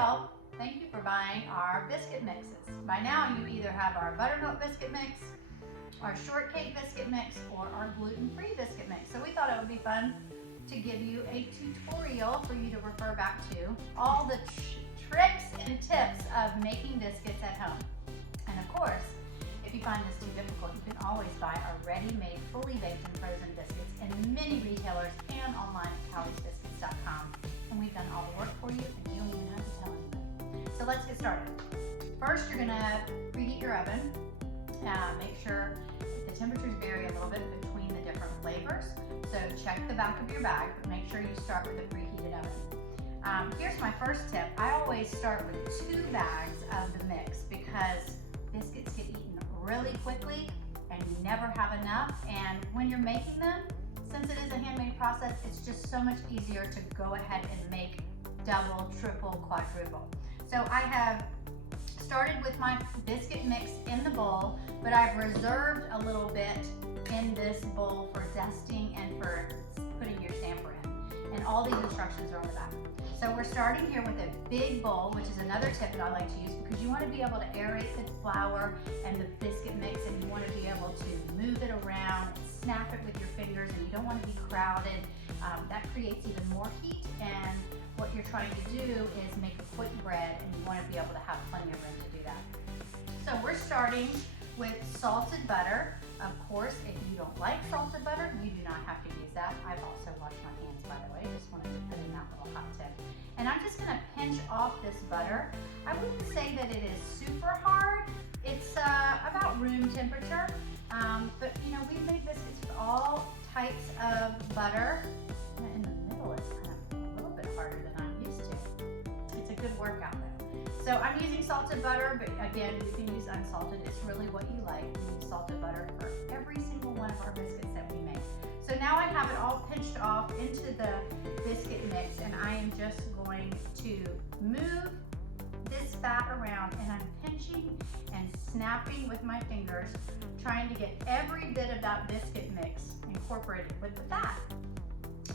y'all, thank you for buying our biscuit mixes. By now you either have our Buttermilk biscuit mix, our Shortcake biscuit mix, or our Gluten-Free biscuit mix. So we thought it would be fun to give you a tutorial for you to refer back to. All the tricks and tips of making biscuits at home. And of course, if you find this too difficult, you can always buy our ready-made, fully baked and frozen biscuits in many retailers and online at calliesbiscuits.com. And we've done all the work for you, and you don't even have to tell anybody. So let's get started. First, you're gonna preheat your oven. Make sure the temperatures vary a little bit between the different flavors. So check the back of your bag, but make sure you start with a preheated oven. Here's my first tip. I always start with 2 bags of the mix because biscuits get eaten really quickly and you never have enough. And when you're making them, since it is a handmade process, it's just so much easier to go ahead and make double, triple, quadruple. So I have started with my biscuit mix in the bowl, but I've reserved a little bit in this bowl for zesting and for putting your stamper in. And all these instructions are on the back. So we're starting here with a big bowl, which is another tip that I like to use because you want to be able to aerate the flour and the biscuit mix, and you want to be able to move it around and snap it with your fingers, and you don't want to be crowded. That creates even more heat, and what you're trying to do is make a quick bread, and you want to be able to have plenty of room to do that. So we're starting with salted butter. Of course, if you don't like salted butter, you do not have to use that. I've also washed my hands, by the way. Just wanted to put in that little hot tip. And I'm just gonna pinch off this butter. I wouldn't say that it is super hard. It's about room temperature. But you know, we've made biscuits with all types of butter. In the middle, it's kind of a little bit harder than I'm used to. It's a good workout though. So I'm using salted butter, but again, you can use unsalted. It's really what you like. We use salted butter for every single one of our biscuits that we make. So now I have it all pinched off into the biscuit mix, and I am just going to move this fat around, and I'm pinching and snapping with my fingers, trying to get every bit of that biscuit mix incorporated with the fat.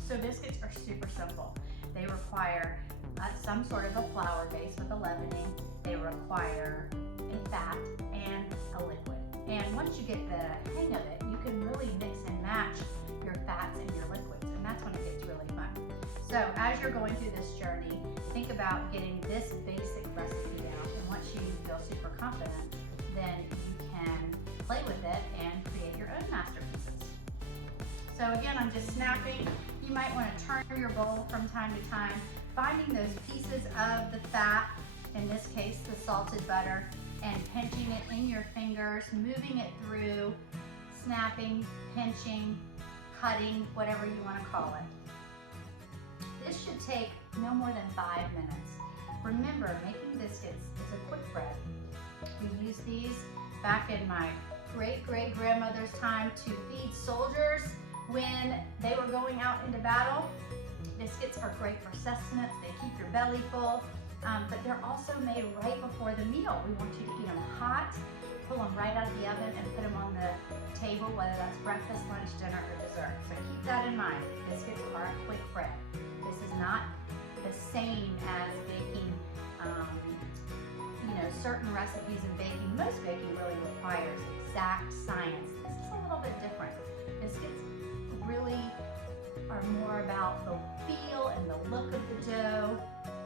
So biscuits are super simple. They require some sort of a flour base with a leavening. They require a fat and a liquid. And once you get the hang of it, you can really mix and match your fats and your liquids, and that's when it gets really fun. So as you're going through this journey, think about getting this basic recipe down, and once you feel super confident, then you can play with it and create your own masterpieces. So again, I'm just snapping. You might want to turn your bowl from time to time, finding those pieces of the fat, in this case the salted butter, and pinching it in your fingers, moving it through, snapping, pinching, cutting, whatever you want to call it. This should take no more than 5 minutes. Remember, making biscuits is a quick bread. We used these back in my great-great-grandmother's time to feed soldiers when they were going out into battle. Biscuits are great for sustenance. They keep your belly full, but they're also made right before the meal. We want you to eat them hot, pull them right out of the oven, and put them on the table, whether that's breakfast, lunch, dinner, or dessert. So keep that in mind. Biscuits are a quick bread. This is not the same as baking, certain recipes in baking. Most baking really requires exact science. This is a little bit different. Biscuits really are more about the feel and the look of the dough,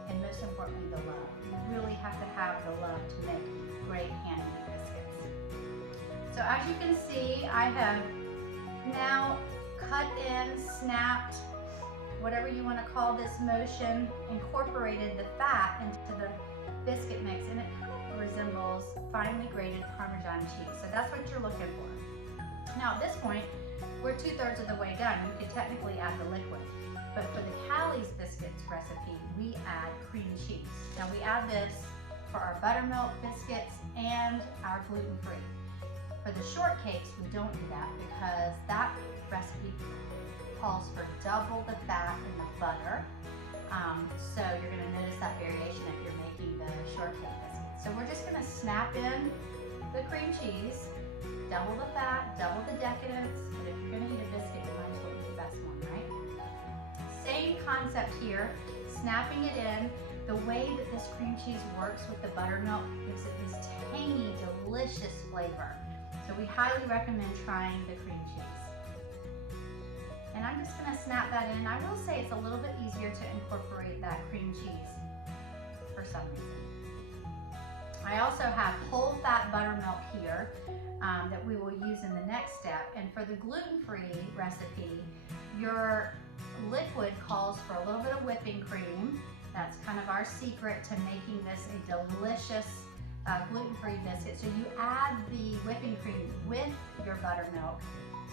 and most importantly, the love. You really have to have the love to make great handmade biscuits. So as you can see, I have now cut in, snapped, whatever you want to call this motion, incorporated the fat into the biscuit mix, and it kind of resembles finely grated Parmesan cheese. So that's what you're looking for. Now at this point, we're 2/3 of the way done. You could technically add the liquid, but for the Callie's biscuits recipe, we add cream cheese. Now we add this for our buttermilk biscuits and our gluten-free. For the shortcakes, we don't do that because that recipe calls for double the fat in the butter. So you're going to notice that variation if you're making the shortcake biscuits. So we're just going to snap in the cream cheese, double the fat, double the decadence, but if you're going to eat a biscuit, you might as well eat the best one, right? Same concept here, snapping it in, The way that this cream cheese works with the buttermilk gives it this tangy, delicious flavor. So we highly recommend trying the cream cheese. And I'm just gonna snap that in. I will say it's a little bit easier to incorporate that cream cheese for some reason. I also have whole fat buttermilk here that we will use in the next step. And for the gluten-free recipe, your liquid calls for a little bit of whipping cream. That's kind of our secret to making this a delicious gluten-free biscuit. So you add the whipping cream with your buttermilk.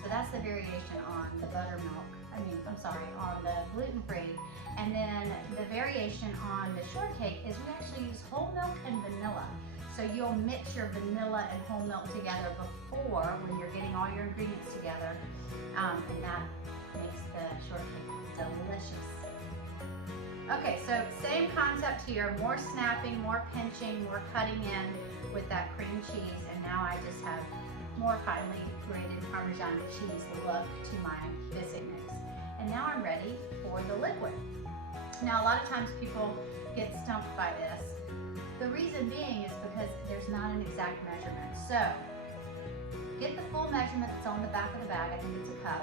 So that's the variation on the buttermilk. On the gluten-free. And then the variation on the shortcake is we actually use whole milk and vanilla. So you'll mix your vanilla and whole milk together before, when you're getting all your ingredients together, and that makes the shortcake delicious. Okay, so same concept here, more snapping, more pinching, more cutting in with that cream cheese, and now I just have more finely grated Parmesan cheese look to my biscuit mix. And now I'm ready for the liquid. Now a lot of times people get stumped by this. The reason being is because there's not an exact measurement. So get the full measurement that's on the back of the bag. I think it's a cup,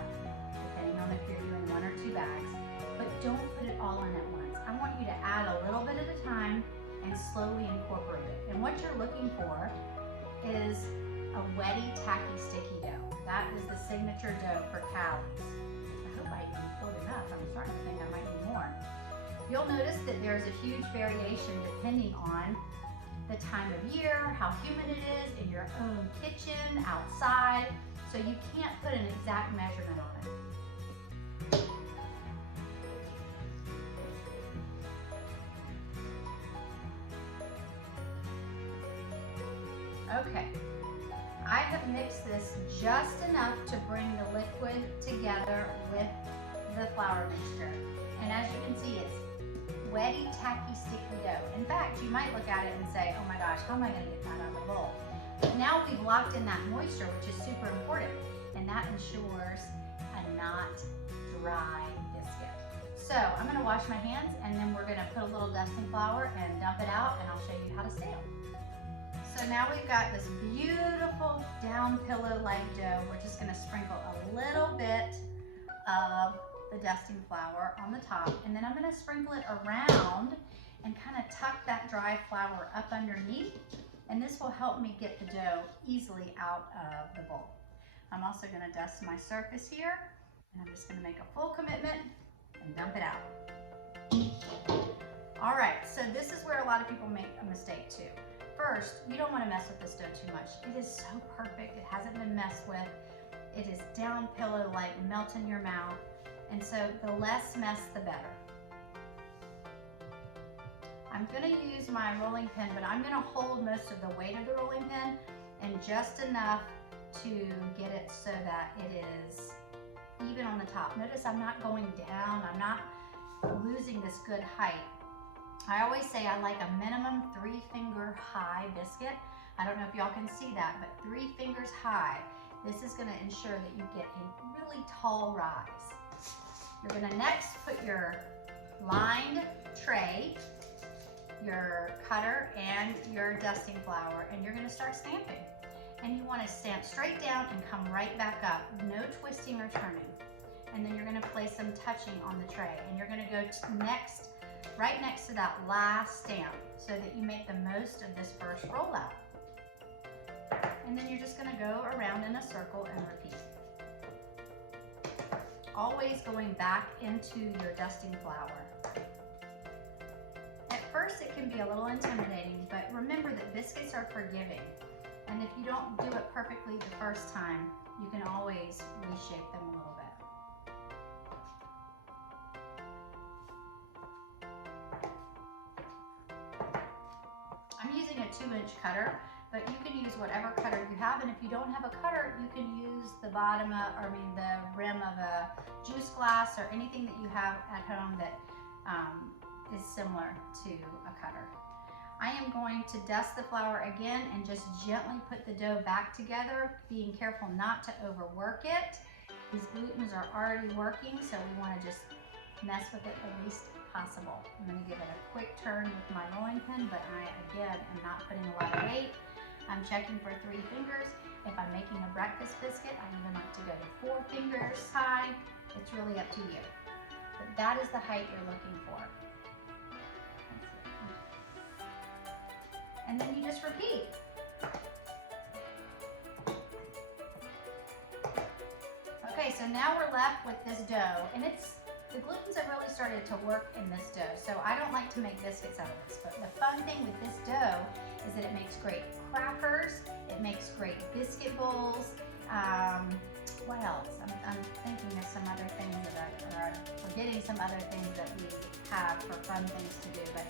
depending on if you're doing 1 or 2 bags, but don't put it all in at once. I want you to add a little bit at a time and slowly incorporate it. And what you're looking for is a wetty, tacky, sticky dough. That is the signature dough for Callie's. I hope I even poured enough. I'm starting to think I might need more. You'll notice that there's a huge variation depending on the time of year, how humid it is in your own kitchen, outside. So you can't put an exact measurement on it. Okay, I have mixed this just enough to bring the liquid together with the flour mixture. And as you can see, it's wetty, tacky, sticky dough. In fact, you might look at it and say, oh my gosh, how am I gonna get that out of the bowl? But now we've locked in that moisture, which is super important, and that ensures a not dry biscuit. So I'm gonna wash my hands, and then we're gonna put a little dusting flour and dump it out, and I'll show you how to stamp. So now we've got this beautiful down pillow-like dough. We're just gonna sprinkle a little bit of the dusting flour on the top, and then I'm gonna sprinkle it around and kind of tuck that dry flour up underneath, and this will help me get the dough easily out of the bowl. I'm also gonna dust my surface here, and I'm just gonna make a full commitment and dump it out. All right, so this is where a lot of people make a mistake too. First, you don't wanna mess with this dough too much. It is so perfect, it hasn't been messed with. It is down pillow-like, melt in your mouth. And so the less mess, the better. I'm gonna use my rolling pin, but I'm gonna hold most of the weight of the rolling pin and just enough to get it so that it is even on the top. Notice I'm not going down, I'm not losing this good height. I always say I like a minimum 3-finger high biscuit. I don't know if y'all can see that, but 3 fingers high. This is gonna ensure that you get a really tall rise. You're gonna next put your lined tray, your cutter, and your dusting flour, and you're gonna start stamping. And you wanna stamp straight down and come right back up, no twisting or turning. And then you're gonna place some touching on the tray, and you're gonna go next, right next to that last stamp, so that you make the most of this first rollout. And then you're just gonna go around in a circle and repeat. Always going back into your dusting flour. At first it can be a little intimidating, but remember that biscuits are forgiving. And if you don't do it perfectly the first time, you can always reshape them a little bit. I'm using a 2-inch cutter, but you can use whatever cutter you have, and if you don't have a cutter, you can use the the rim of a juice glass or anything that you have at home that is similar to a cutter. I am going to dust the flour again and just gently put the dough back together, being careful not to overwork it. These glutens are already working, so we want to just mess with it the least possible. I'm gonna give it a quick turn with my rolling pin, but I, again, am not putting a lot of weight. I'm checking for 3 fingers. If I'm making a breakfast biscuit, I even like to go to 4 fingers high. It's really up to you. But that is the height you're looking for. And then you just repeat. Okay, so now we're left with this dough, and the glutens have really started to work in this dough, so I don't like to make biscuits out of this, but the fun thing with this dough is that it makes great crackers, it makes great biscuit bowls. What else? I'm thinking of some other things that I'm forgetting some other things that we have for fun things to do, but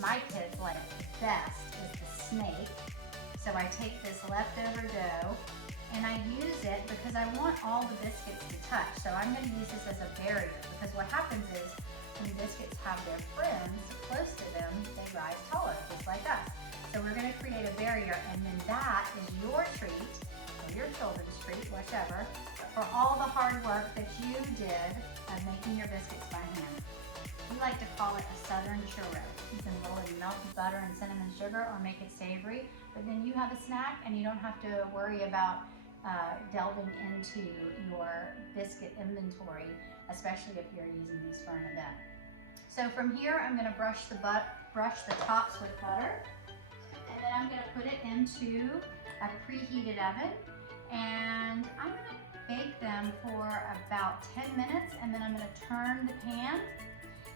my kids like best is the snake. So I take this leftover dough and I use it because I want all the biscuits to touch. So I'm going to use this as a barrier, because what happens is when biscuits have their friends close to them, they rise taller, just like us. So we're going to create a barrier, and then that is your treat, or your children's treat, whichever, for all the hard work that you did of making your biscuits by hand. We like to call it a southern churro. You can roll it in milk, butter, and cinnamon sugar, or make it savory, but then you have a snack and you don't have to worry about delving into your biscuit inventory, especially if you're using these for an event. So from here, I'm going to brush the tops with butter, and then I'm going to put it into a preheated oven, and I'm going to bake them for about 10 minutes, and then I'm going to turn the pan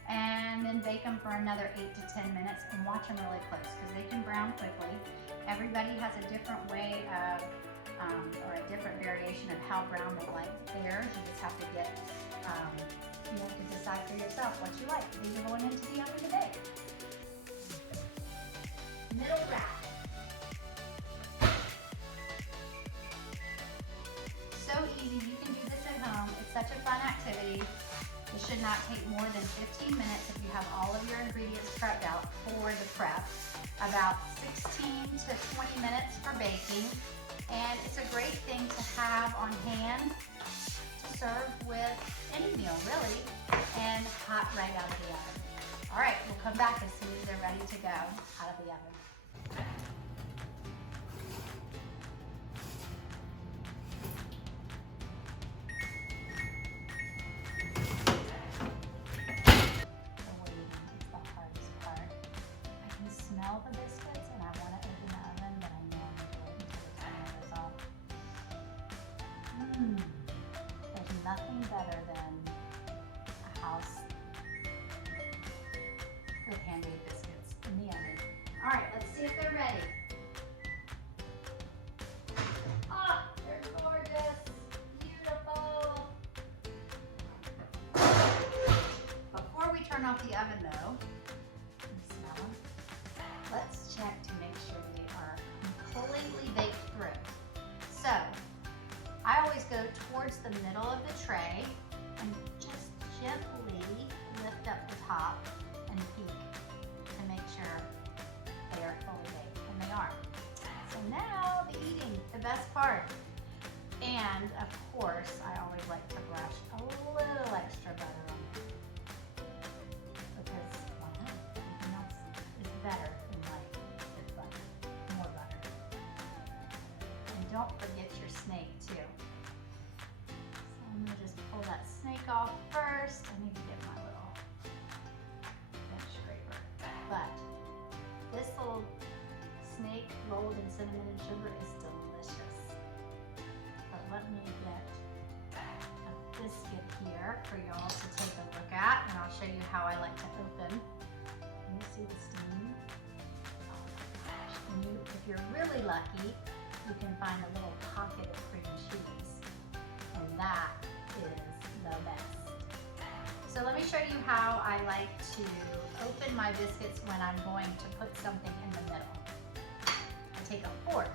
and then bake them for another 8 to 10 minutes, and watch them really close because they can brown quickly. Everybody has a different way of or a different variation of how brown they like theirs. You just have to get, you have to decide for yourself what you like. These are going into the oven today. Middle rack. So easy, you can do this at home. It's such a fun activity. It should not take more than 15 minutes if you have all of your ingredients prepped out for the prep. About 16 to 20 minutes for baking. And it's a great thing to have on hand to serve with any meal, really, and hot right out of the oven. All right, we'll come back as soon as they're ready to go out of the oven. The waiting is the hardest part. I can smell the biscuits and I want to open the oven, but I know I'm going to wait until the timer is off. There's nothing better than a house with handmade biscuits in the oven. All right, let's see if they're ready. Oh, they're gorgeous, beautiful. Before we turn off the oven though, can you smell them? Let's check to make sure they are completely baked through. So, I always go towards the middle of the tray and just gently lift up the top and peek to make sure they are fully baked, and they are. So now the eating, the best part. And of course, I always like to brush a little extra butter on it, because why not? Everything else is better in life with butter, more butter. And don't forget your snake too. So I'm gonna just pull that snake off first. I need to get my little bench scraper. But this little snake rolled in cinnamon and sugar is delicious. But let me get a biscuit here for y'all to take a look at, and I'll show you how I like to open. Can you see the steam? Oh my gosh. And if you're really lucky, you can find a little pocket of cream cheese, and that is the best. So let me show you how I like to open my biscuits when I'm going to put something in the middle. I take a fork,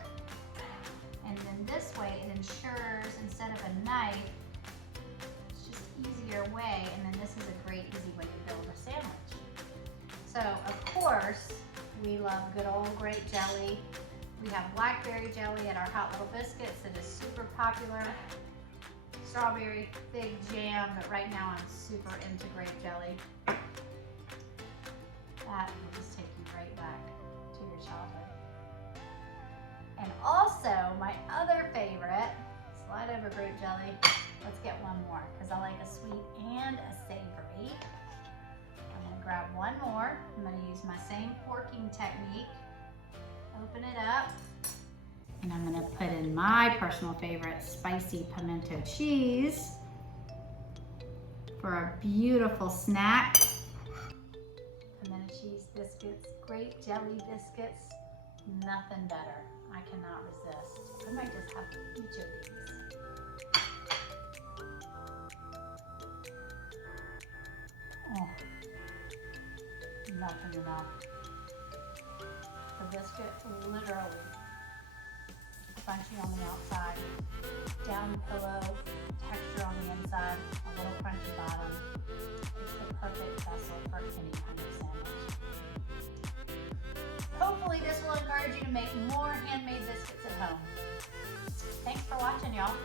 and then this way it ensures, instead of a knife, it's just easier way, and then this is a great easy way to build a sandwich. So of course, we love good old grape jelly. We have blackberry jelly at our Hot Little Biscuits that is super popular. strawberry fig jam, but right now I'm super into grape jelly. That will just take you right back to your childhood. And also, my other favorite, slide over grape jelly. Let's get one more, because I like a sweet and a savory. I'm gonna grab one more. I'm gonna use my same forking technique. Open it up. And I'm gonna put in my personal favorite, spicy pimento cheese for a beautiful snack. Pimento cheese biscuits, grape jelly biscuits, nothing better. I cannot resist. I might just have each of these. Oh, nothing enough. The biscuit literally crunchy on the outside, down pillow, texture on the inside, a little crunchy bottom. It's the perfect vessel for any kind of sandwich. Hopefully this will encourage you to make more handmade biscuits at home. Thanks for watching, y'all.